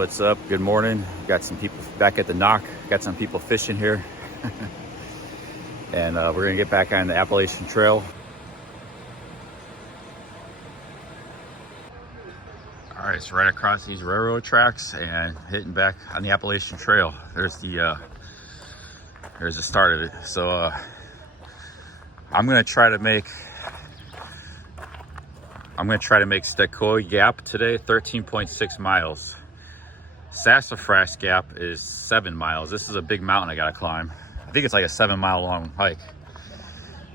What's up? Good morning. Got some people back at the knock. Got some people fishing here. And we're gonna get back on the Appalachian Trail. All right, so right across these railroad tracks and hitting back on the Appalachian Trail. There's the start of it. So I'm gonna try to make Stekoi Gap today 13.6 miles. Sassafras Gap is 7 miles. This is a big mountain I gotta climb. I think it's like a 7-mile long hike.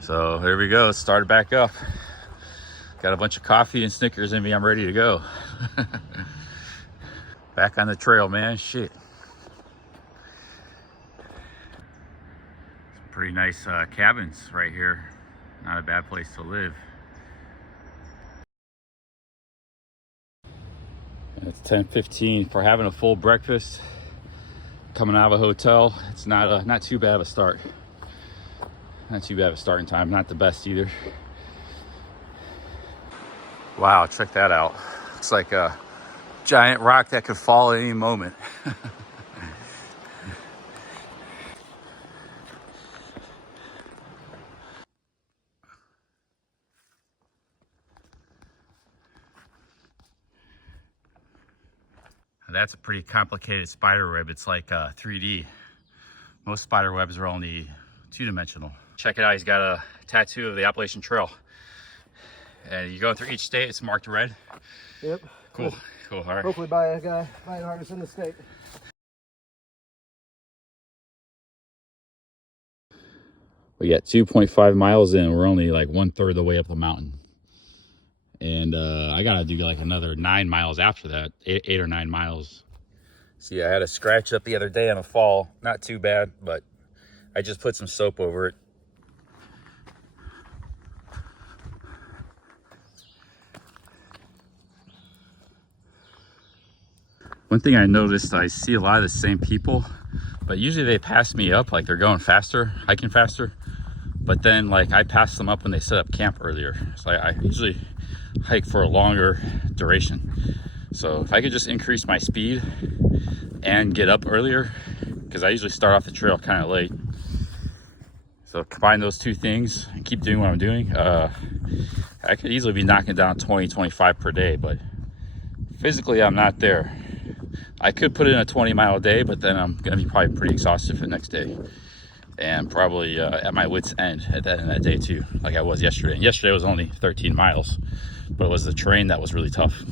So here we go, started back up. Got a bunch of coffee and Snickers in me, I'm ready to go. Back on the trail, man, shit. Some pretty nice cabins right here. Not a bad place to live. It's 10:15 for having a full breakfast. Coming out of a hotel, it's not too bad of a start. Not too bad of a starting time. Not the best either. Wow, check that out. Looks like a giant rock that could fall at any moment. That's a pretty complicated spider web. It's like 3D. Most spider webs are only 2-dimensional. Check it out, he's got a tattoo of the Appalachian Trail. And you go through each state, it's marked red. Yep. Cool, cool, all right. Hopefully by a guy, by an artist in the state. We got 2.5 miles in, we're only like 1/3 of the way up the mountain. And I gotta do like another 9 miles after that, 8 or 9 miles. See, I had a scratch up the other day on a fall. Not too bad, but I just put some soap over it. One thing I noticed, I see a lot of the same people, but usually they pass me up, like they're going faster, hiking faster. But then like I pass them up when they set up camp earlier. So I usually hike for a longer duration. So if I could just increase my speed and get up earlier, because I usually start off the trail kind of late. So combine those two things and keep doing what I'm doing. I could easily be knocking down 20, 25 per day, but physically I'm not there. I could put in a 20-mile day, but then I'm gonna be probably pretty exhausted for the next day. And probably at my wit's end at that end of that day too, like I was yesterday. And yesterday was only 13 miles, but it was the terrain that was really tough.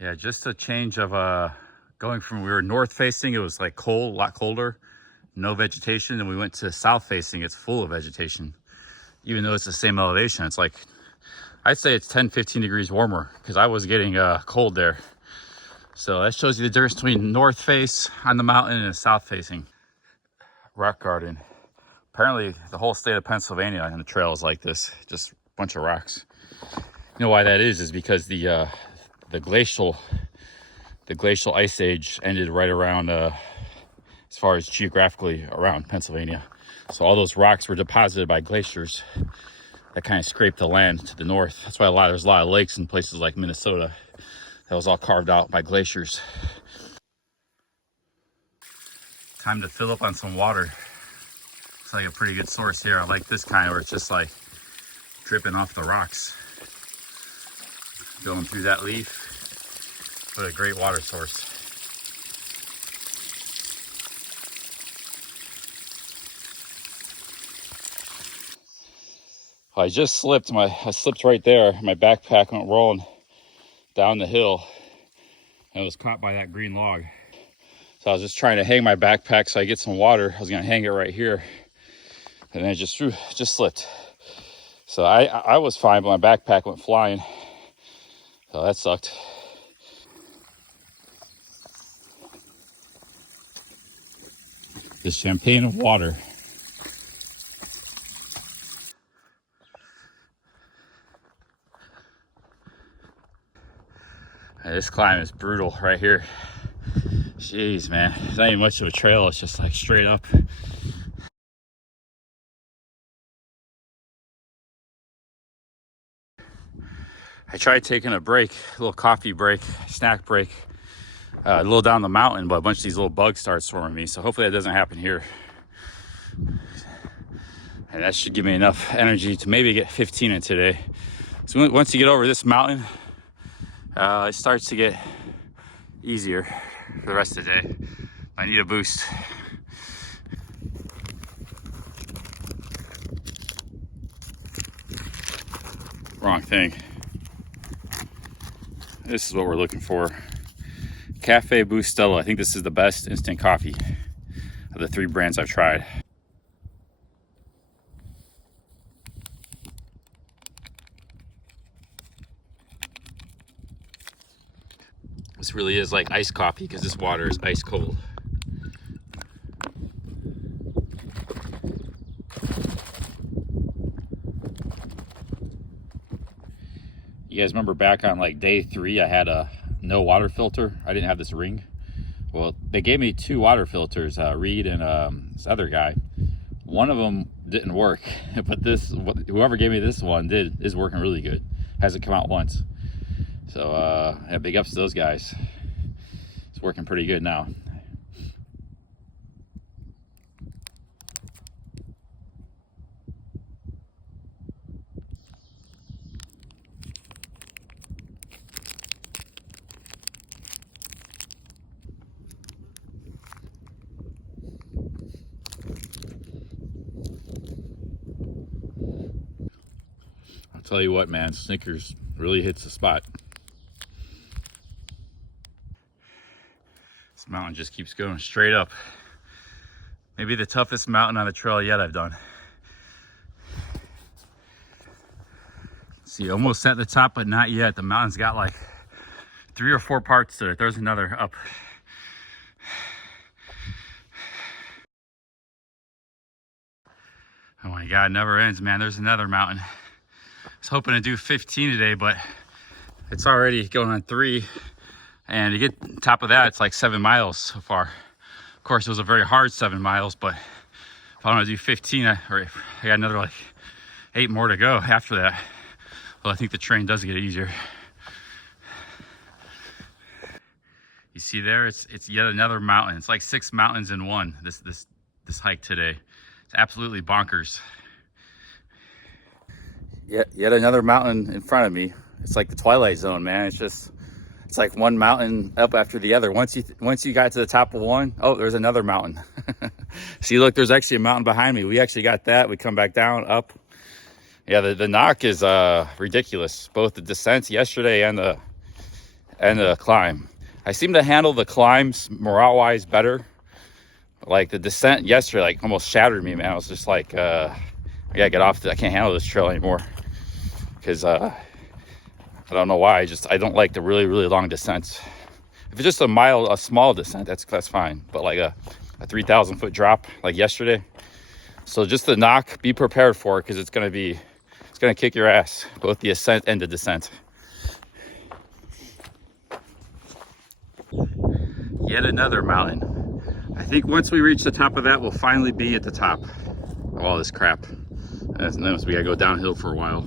Yeah, just a change of going from, we were north facing, it was like cold, a lot colder, no vegetation, and we went to south facing, it's full of vegetation. Even though it's the same elevation, it's like, I'd say it's 10-15 degrees warmer, because I was getting cold there. So that shows you the difference between north face on the mountain and south facing. Rock garden. Apparently the whole state of Pennsylvania on the trail is like this, just a bunch of rocks. You know why that is because the glacial ice age ended right around, as far as geographically around Pennsylvania. So all those rocks were deposited by glaciers that kind of scraped the land to the north. That's why there's a lot of lakes in places like Minnesota that was all carved out by glaciers. Time to fill up on some water. It's like a pretty good source here. I like this kind where it's just like dripping off the rocks. Going through that leaf. What a great water source. I just slipped. I slipped right there. My backpack went rolling down the hill and it was caught by that green log. So I was just trying to hang my backpack so I get some water. I was gonna hang it right here, and then it just slipped. So I was fine, but my backpack went flying. So that sucked. This champagne of water. This climb is brutal right here. Jeez, man. It's not even much of a trail. It's just like straight up. I tried taking a break, a little coffee break, snack break, a little down the mountain, but a bunch of these little bugs started swarming me. So hopefully that doesn't happen here. And that should give me enough energy to maybe get 15 in today. So once you get over this mountain, it starts to get easier for the rest of the day. I need a boost. Wrong thing. This is what we're looking for. Cafe Bustelo. I think this is the best instant coffee of the 3 brands I've tried. This really is like iced coffee because this water is ice cold. You guys remember back on like day 3, I had a no water filter. I didn't have this ring. Well, they gave me 2 water filters, Reed and this other guy. One of them didn't work, but whoever gave me this one is working really good. Hasn't come out once. So yeah, big ups to those guys. It's working pretty good now. I'll tell you what, man, Snickers really hits the spot. This mountain just keeps going straight up. Maybe the toughest mountain on the trail yet I've done. See, almost at the top, but not yet. The mountain's got like 3 or 4 parts to it. There's another up. Oh my God, it never ends, man. There's another mountain. I was hoping to do 15 today, but it's already going on 3. And to get top of that, it's like 7 miles so far. Of course, it was a very hard 7 miles, but if I want to do 15, I got another like 8 more to go after that. Well, I think the train does get easier. You see there, it's yet another mountain. It's like 6 mountains in one, this hike today. It's absolutely bonkers. Yet another mountain in front of me. It's like the Twilight Zone, man. It's like one mountain up after the other. Once you got to the top of one, oh, there's another mountain. See, look, there's actually a mountain behind me. We actually got that. We come back down, up. Yeah, the knock is ridiculous. Both the descent yesterday and the climb. I seem to handle the climbs morale-wise better. Like the descent yesterday, like almost shattered me, man. I was just like, I gotta get off. I can't handle this trail anymore because I don't know why. I don't like the really, really long descents. If it's just a small descent, that's fine. But like a 3,000 foot drop like yesterday. So just the knock, be prepared for it because it's gonna kick your ass, both the ascent and the descent. Yet another mountain. I think once we reach the top of that, we'll finally be at the top of all this crap. And then we gotta go downhill for a while.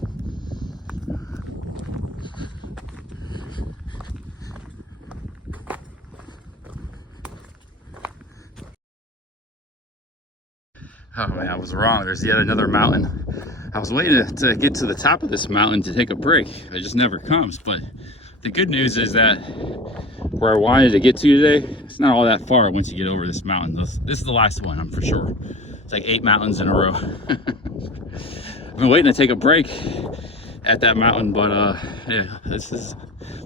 Oh man, I was wrong. There's yet another mountain. I was waiting to get to the top of this mountain to take a break. It just never comes. But the good news is that where I wanted to get to today, it's not all that far once you get over this mountain. This is the last one, I'm for sure. It's like 8 mountains in a row. I've been waiting to take a break at that mountain, but yeah,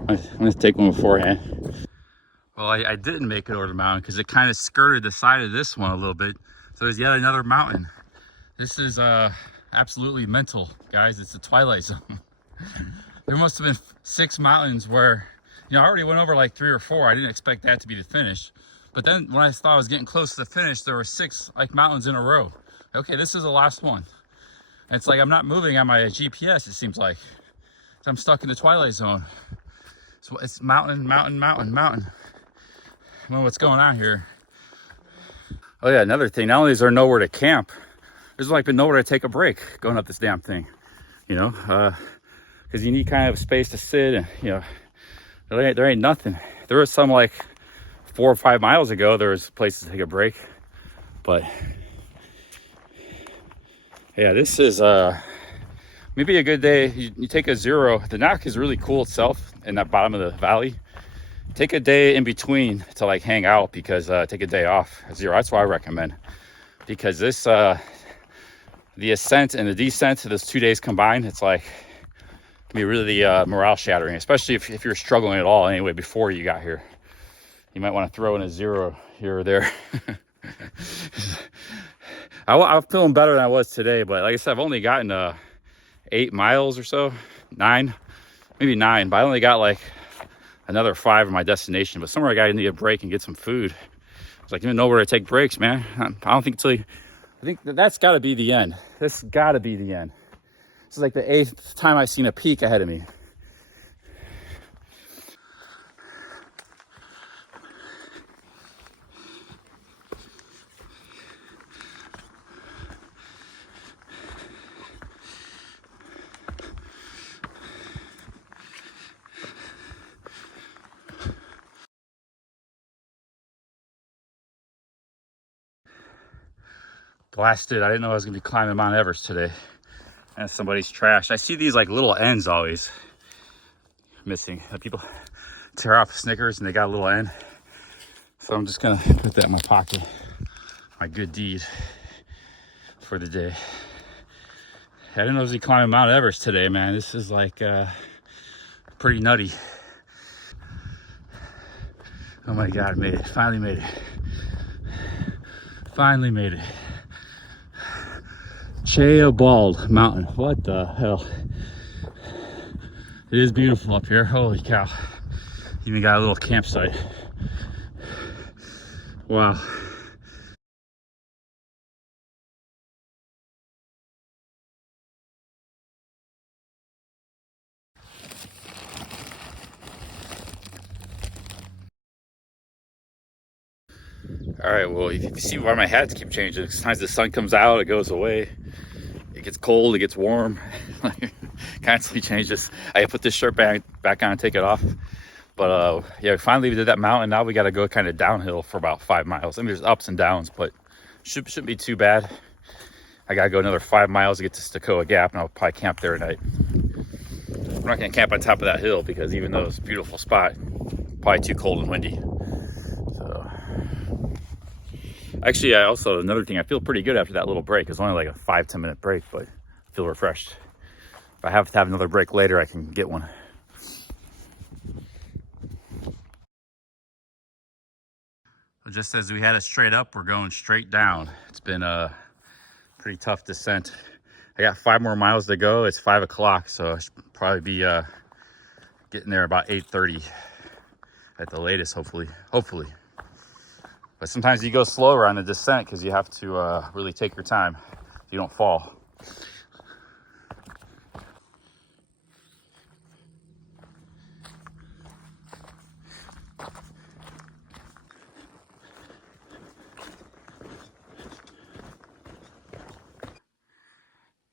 I'm gonna take one beforehand. Well, I didn't make it over the mountain because it kind of skirted the side of this one a little bit. So there's yet another mountain. This is absolutely mental, guys. It's the Twilight Zone. There must have been 6 mountains where, I already went over like 3 or 4. I didn't expect that to be the finish. But then when I thought I was getting close to the finish, there were 6 like mountains in a row. Okay, this is the last one. And it's like I'm not moving on my GPS, it seems like. So I'm stuck in the Twilight Zone. So it's mountain, mountain, mountain, mountain. I don't know what's going on here. Oh yeah, another thing, not only is there nowhere to camp, there's like been nowhere to take a break going up this damn thing, because because you need kind of space to sit, and you know, there ain't nothing. There was some like 4 or 5 miles ago, there was places to take a break, but yeah, this is maybe a good day. You take a zero. The knock is really cool itself in that bottom of the valley. Take a day in between to like hang out, because take a day off. Zero, that's what I recommend, because this the ascent and the descent, those 2 days combined, it's like can be really morale shattering, especially if you're struggling at all anyway before you got here. You might want to throw in a zero here or there. I'm feeling better than I was today, but like I said, I've only gotten 8 miles or so, 9, maybe 9, but I only got like another 5 in my destination. But somewhere I gotta need a break and get some food. I was like, I didn't know where to take breaks, man. I don't think I think that's gotta be the end. This gotta be the end. This is like the 8th time I've seen a peak ahead of me. Blasted, I didn't know I was gonna be climbing Mount Everest today. And somebody's trash. I see these like little ends always missing. People tear off Snickers and they got a little end. So I'm just gonna put that in my pocket. My good deed for the day. I didn't know I was gonna be climbing Mount Everest today, man. This is like pretty nutty. Oh my God, made it. Finally made it. Finally made it. Bald Mountain. What the hell? It is beautiful up here. Holy cow. Even got a little campsite. Wow. All right, well, you can see why my hats keep changing. Sometimes the sun comes out, it goes away. It gets cold, it gets warm. Constantly changes. I put this shirt back on and take it off. But yeah, finally we did that mountain. Now we got to go kind of downhill for about 5 miles. I mean, there's ups and downs, but shouldn't be too bad. I got to go another 5 miles to get to Stokoa Gap, and I'll probably camp there tonight. I'm not going to camp on top of that hill because even though it's a beautiful spot, probably too cold and windy. So actually, another thing, I feel pretty good after that little break. It's only like a 5-10 minute break, but I feel refreshed. If I have to have another break later, I can get one. Just as we had it straight up, we're going straight down. It's been a pretty tough descent. I got 5 more miles to go. It's 5 o'clock, so I should probably be getting there about 8:30 at the latest, hopefully. But sometimes you go slower on the descent because you have to really take your time so you don't fall.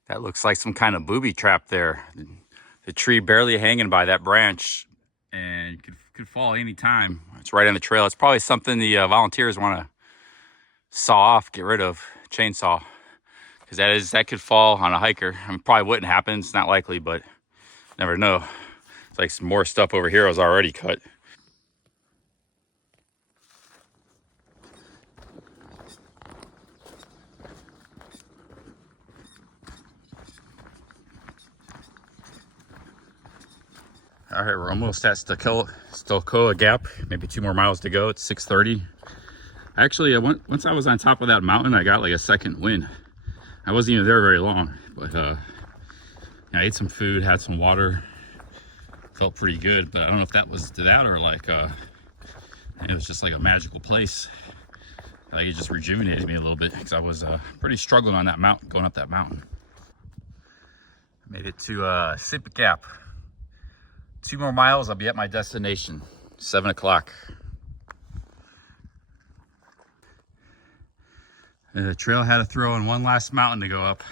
That looks like some kind of booby trap there. The tree barely hanging by that branch and could fall any time. It's right on the trail. It's probably something the volunteers want to saw off, get rid of, chainsaw, because that could fall on a hiker. I mean, probably wouldn't happen. It's not likely, but never know. It's like some more stuff over here was already cut. All right, we're almost at Stokoa Gap. Maybe 2 more miles to go. It's 6:30. Actually, once I was on top of that mountain, I got like a second wind. I wasn't even there very long, but I ate some food, had some water, felt pretty good. But I don't know if that was to that or like it was just like a magical place. Like it just rejuvenated me a little bit because I was pretty struggling on that mountain, going up that mountain. Made it to Sip Gap. 2 more miles, I'll be at my destination. 7 o'clock. The trail had to throw in one last mountain to go up.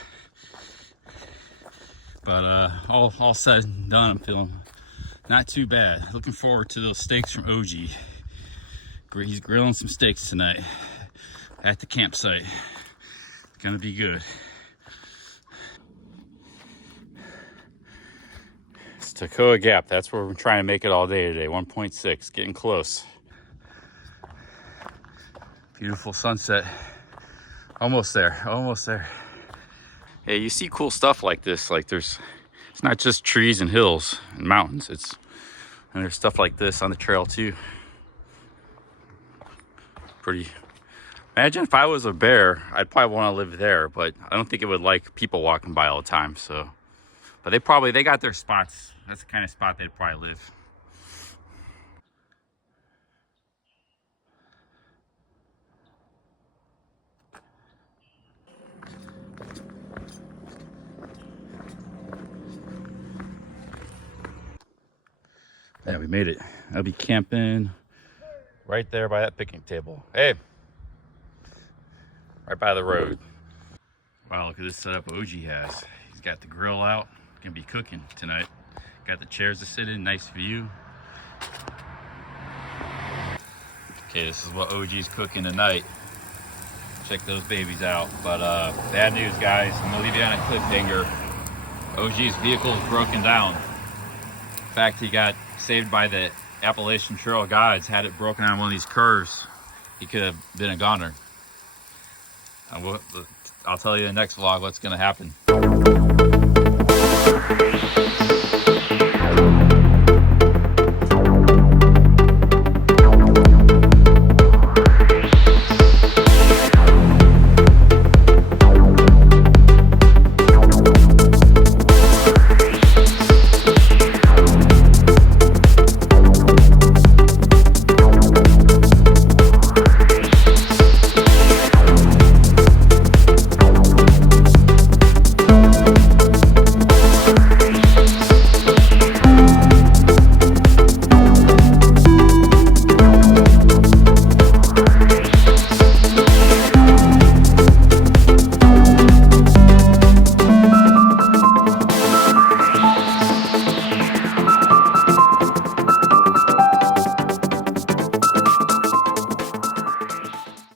But all said and done, I'm feeling not too bad. Looking forward to those steaks from OG. He's grilling some steaks tonight at the campsite. It's gonna be good. It's Toccoa Gap. That's where we're trying to make it all day today. 1.6, getting close. Beautiful sunset. Almost there, almost there. Hey, you see cool stuff like this. Like it's not just trees and hills and mountains. And there's stuff like this on the trail too. Pretty. Imagine if I was a bear, I'd probably want to live there, but I don't think it would like people walking by all the time. So, but they got their spots. That's the kind of spot they'd probably live. Yeah, we made it. I'll be camping right there by that picnic table. Hey, right by the road. Wow, look at this setup OG has. He's got the grill out. Gonna be cooking tonight. Got the chairs to sit in, nice view. Okay, this is what OG's cooking tonight. Check those babies out. But bad news, guys. I'm gonna leave you on a cliffhanger. OG's vehicle is broken down. In fact, he got saved by the Appalachian Trail guides. Had it broken on one of these curves. He could have been a goner. I'll tell you in the next vlog what's gonna happen.